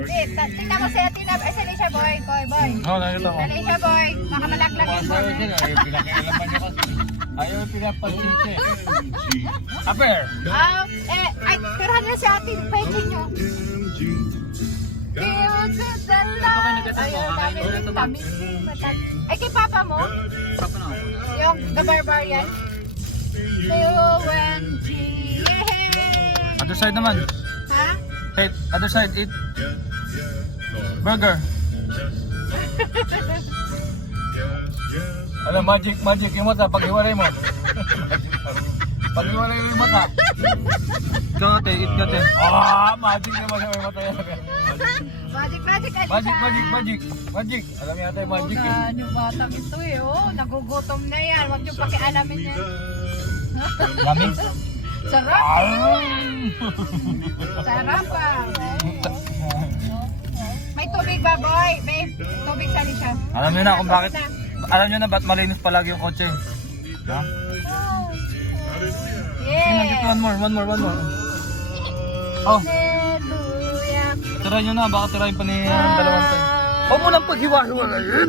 Tingnan mo si Atina. Ay, sali siya, boy. Boy. Oo, nakita ko. Sali siya, boy. Baka malaglag yung boy. Ayaw pinakailaman niyo kasi. Ayaw pinapansin siya eh. Aper! Ay, perahan na si Atin. Pwede nyo. Ay, kay Papa mo? Yung The Barbarian? OMG! Yay! Other side naman. Ha? Hey, other side, eat. Burger. Alam, magic yung mata, pag-iwalay mo. Pag-iwalay mo yung mata. Ikaw ate, eat ka ate. Magic naman yung mata yan. Magic. Alam niya ata yung magic eh. Yung batang ito eh, nagugutom na yan. Huwag niyo pakialamin yan. Lami? Sarap! Sarap ah! May tubig ba, boy? May tubig sali siya. Alam niyo na kung bakit. Alam niyo na ba't malinis palagi yung kotse. Ha? Yeah! One more. Oh. Hallelujah! Tirahin nyo na, baka tirahin pa ni dalawang tayo. Huwag mo nang paghiwa-hiwalayin!